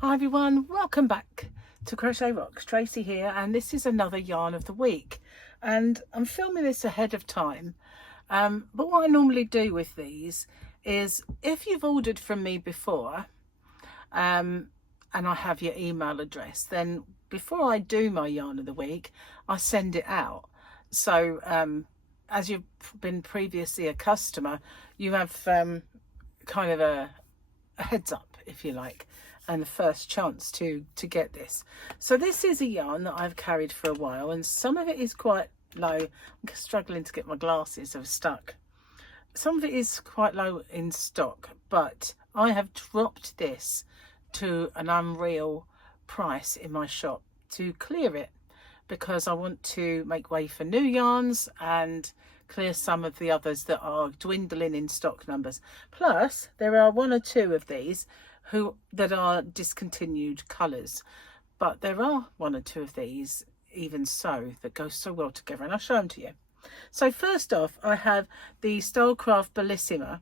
Hi everyone, welcome back to Crochet Rocks. Tracy here, and this is another yarn of the week, and I'm filming this ahead of time. But what I normally do with these is, if you've ordered from me before and I have your email address, then before I do my yarn of the week I send it out. So as you've been previously a customer, you have kind of a heads up, if you like, and the first chance to get this. So this is a yarn that I've carried for a while, and some of it is quite low. I'm struggling to get my glasses, I've stuck. Some of it is quite low in stock, but I have dropped this to an unreal price in my shop to clear it, because I want to make way for new yarns and clear some of the others that are dwindling in stock numbers. Plus there are one or two of these that are discontinued colours, but there are one or two of these even so that go so well together, and I'll show them to you. So first off, I have the Stylecraft Bellissima,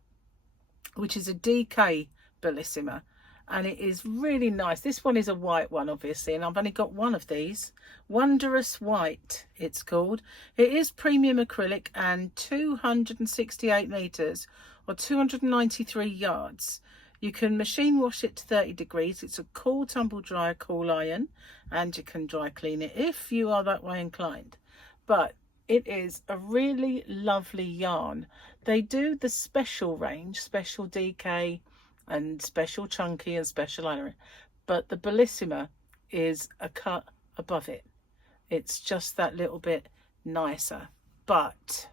which is a DK Bellissima, and it is really nice. This one is a white one, obviously, and I've only got one of these. Wondrous White it's called. It is premium acrylic and 268 meters or 293 yards. You can machine wash it to 30 degrees. It's a cool tumble dryer, cool iron, and you can dry clean it if you are that way inclined. But it is a really lovely yarn. They do the special range, special DK and special chunky and special iron, but the Bellissima is a cut above it. It's just that little bit nicer. But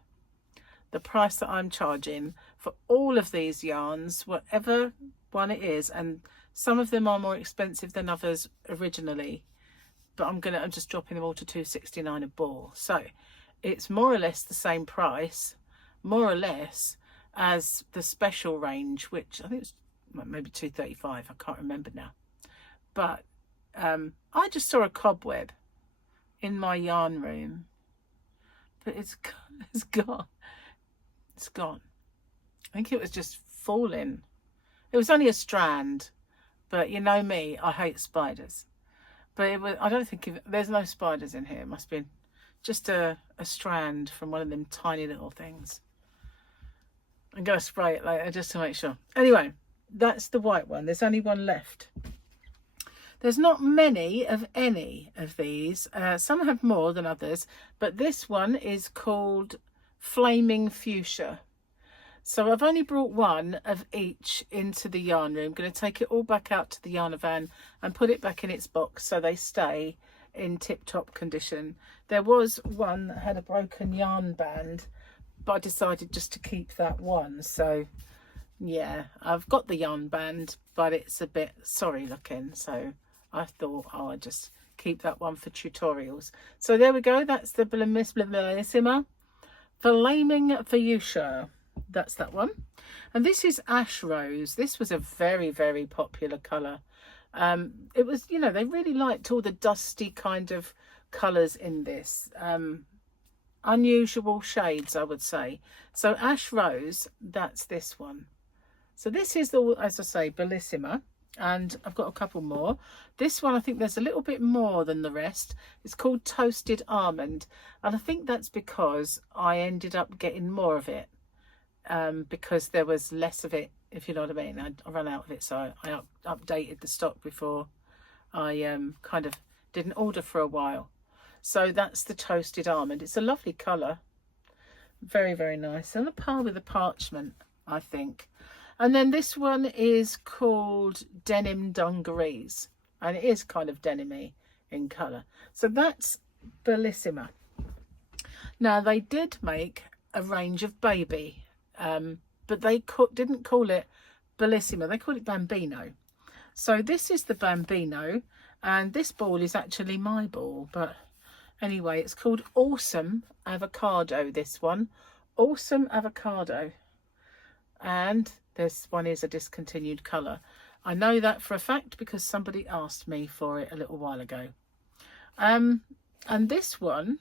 the price that I'm charging for all of these yarns, whatever one it is, and some of them are more expensive than others originally, but I'm just dropping them all to $2.69 a ball. So it's more or less the same price, more or less, as the special range, which I think it's maybe $2.35. I can't remember now. But I just saw a cobweb in my yarn room, but it's gone. It's gone. I think it was just falling. It was only a strand, but you know me, I hate spiders. But it was, I don't think there's no spiders in here. It must be just a strand from one of them tiny little things. I'm going to spray it later just to make sure. Anyway, that's the white one. There's only one left. There's not many of any of these. Some have more than others, but this one is called Flaming Fuchsia. So I've only brought one of each into the yarn room. I'm going to take it all back out to the yarn van and put it back in its box so they stay in tip-top condition. There was one that had a broken yarn band, but I decided just to keep that one. So yeah, I've got the yarn band, but it's a bit sorry looking, so I thought, oh, I'll just keep that one for tutorials. So there we go. That's the Bellissima Flaming Fuchsia. That's that one. And this is Ash Rose. This was a very, very popular colour. It was, you know, they really liked all the dusty kind of colours in this. Unusual shades, I would say. So Ash Rose, that's this one. So this is the, as I say, Bellissima, and I've got a couple more. This one, I think there's a little bit more than the rest. It's called Toasted Almond, and I think that's because I ended up getting more of it, because there was less of it, if you know what I mean. I ran out of it, so I updated the stock before I kind of didn't order for a while. So that's the Toasted Almond. It's a lovely colour, very, very nice, and a par with the parchment, I think. And then this one is called Denim Dungarees, and it is kind of denim-y in colour. So that's Bellissima. Now they did make a range of baby, but they didn't call it Bellissima, they called it Bambino. So this is the Bambino, and this ball is actually my ball, but anyway, it's called Awesome Avocado, this one. Awesome Avocado. And this one is a discontinued colour. I know that for a fact because somebody asked me for it a little while ago. And this one,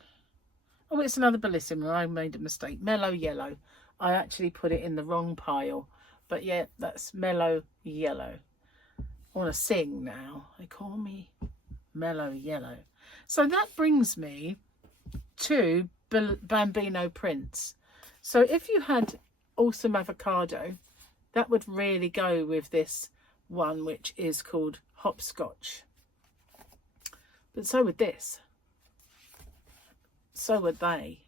oh, it's another Bellissima. I made a mistake. Mellow Yellow. I actually put it in the wrong pile. But yeah, that's Mellow Yellow. I want to sing now. They call me Mellow Yellow. So that brings me to Bambino prints. So if you had Awesome Avocado, that would really go with this one, which is called Hopscotch. But so would this. So would they.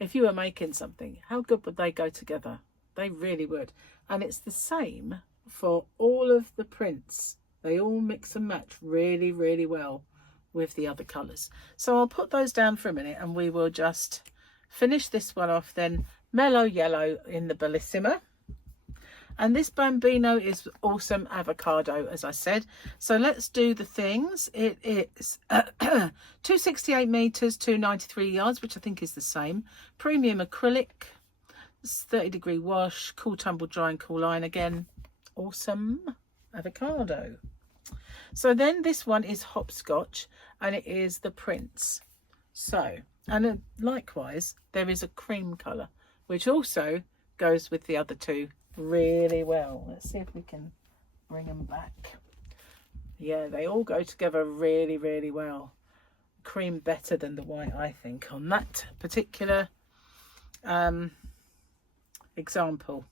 If you were making something, how good would they go together? They really would. And it's the same for all of the prints. They all mix and match really, really well with the other colours. So I'll put those down for a minute and we will just finish this one off then. Mellow Yellow in the Bellissima. And this Bambino is Awesome Avocado, as I said. So let's do the things. It is 268 metres, 293 yards, which I think is the same. Premium acrylic, 30-degree wash, cool tumble dry and cool line again. Awesome Avocado. So then this one is Hopscotch, and it is the Prince. So, and likewise, there is a cream colour, which also goes with the other two really well. Let's see if we can bring them back. Yeah, they all go together really, really well. Cream better than the white, I think, on that particular example.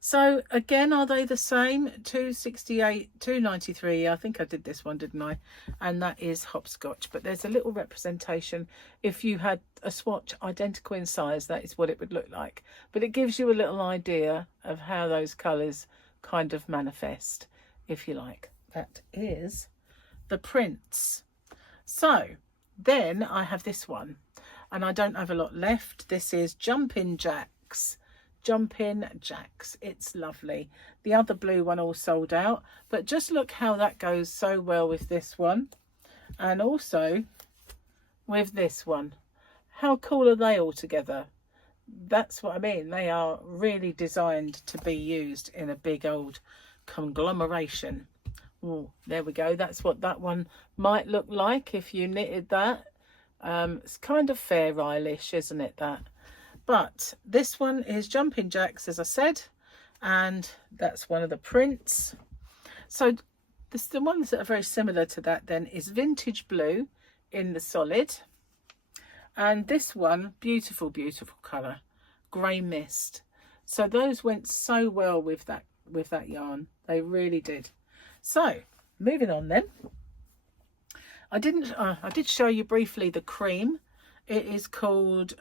So again, are they the same? 268, 293. I think I did this one, didn't I? And that is Hopscotch. But there's a little representation. If you had a swatch identical in size, that is what it would look like. But it gives you a little idea of how those colours kind of manifest, if you like. That is the Prince. So then I have this one, and I don't have a lot left. This is Jumpin' Jacks. Jumpin' Jacks. It's lovely. The other blue one all sold out, but just look how that goes so well with this one, and also with this one. How cool are they all together? That's what I mean. They are really designed to be used in a big old conglomeration. Oh, there we go. That's what that one might look like if you knitted that. It's kind of Fair Isle-ish, isn't it, that? But this one is Jumpin' Jacks, as I said, and that's one of the prints. So the ones that are very similar to that then is Vintage Blue in the solid. And this one, beautiful, beautiful colour, Grey Mist. So those went so well with that yarn. They really did. So moving on then. I did show you briefly the cream. It is called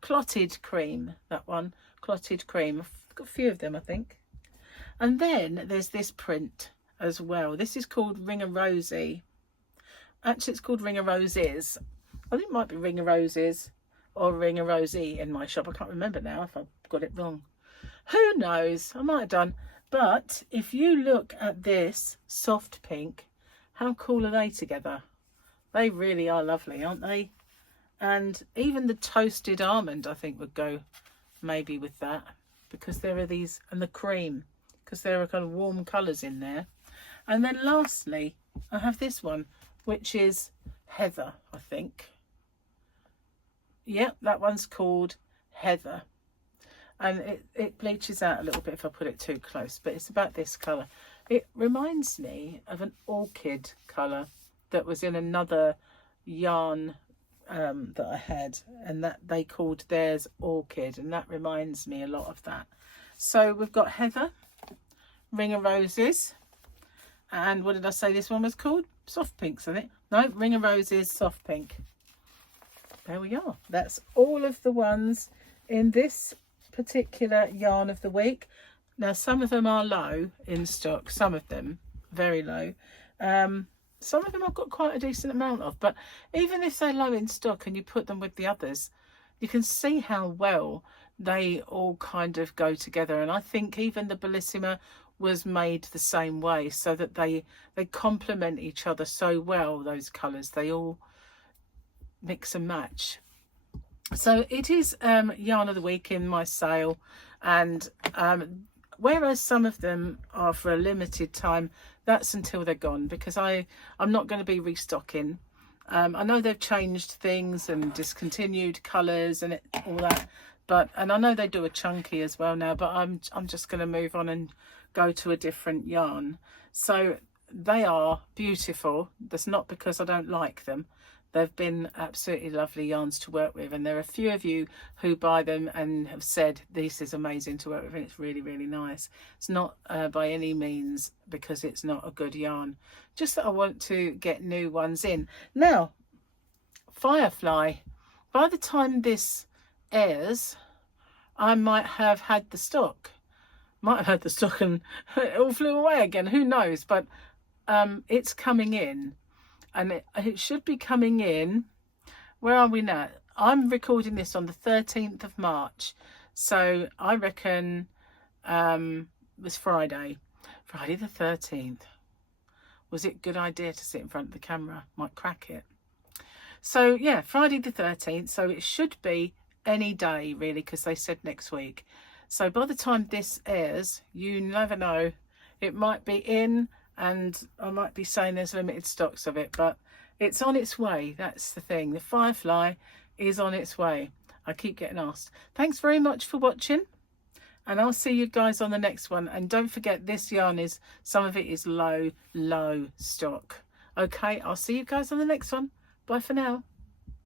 Clotted Cream, that one, Clotted Cream. I've got a few of them, I think. And then there's this print as well. This is called Ring a Rosy. Actually, it's called Ring a Roses. I think it might be Ring a Roses or Ring a Rosy in my shop. I can't remember now if I've got it wrong. Who knows? I might have done. But if you look at this soft pink, how cool are they together? They really are lovely, aren't they? And even the toasted almond, I think, would go maybe with that, because there are these, and the cream, because there are kind of warm colours in there. And then lastly, I have this one, which is Heather, I think. Yep, that one's called Heather. And it bleaches out a little bit if I put it too close, but it's about this colour. It reminds me of an orchid colour that was in another yarn that I had, and that they called theirs Orchid, and that reminds me a lot of that. So we've got Heather, Ring of Roses, and what did I say this one was called? Soft Pinks, I think. No, Ring of Roses, Soft Pink. There we are. That's all of the ones in this particular yarn of the week. Now some of them are low in stock, some of them very low. Some of them I've got quite a decent amount of, but even if they're low in stock and you put them with the others, you can see how well they all kind of go together. And I think even the Bellissima was made the same way, so that they complement each other so well, those colours. They all mix and match. So it is yarn of the week in my sale, and whereas some of them are for a limited time, that's until they're gone, because I'm not going to be restocking. I know they've changed things and discontinued colours and all that, and I know they do a chunky as well now, but I'm just going to move on and go to a different yarn. So they are beautiful. That's not because I don't like them. They've been absolutely lovely yarns to work with, and there are a few of you who buy them and have said this is amazing to work with, and it's really, really nice. It's not by any means because it's not a good yarn, just that I want to get new ones in. Now, Firefly, by the time this airs, I might have had the stock. Might have had the stock and it all flew away again, who knows, but it's coming in. And it should be coming in. Where are we now? I'm recording this on the 13th of March. So I reckon it was Friday the 13th. Was it a good idea to sit in front of the camera? Might crack it. So yeah, Friday the 13th. So it should be any day really, because they said next week. So by the time this airs, you never know. It might be in, and I might be saying there's limited stocks of it, but it's on its way. That's the thing. The Firefly is on its way. I keep getting asked. Thanks very much for watching, and I'll see you guys on the next one. And don't forget, this yarn is, some of it is low stock. Okay, I'll see you guys on the next one. Bye for now.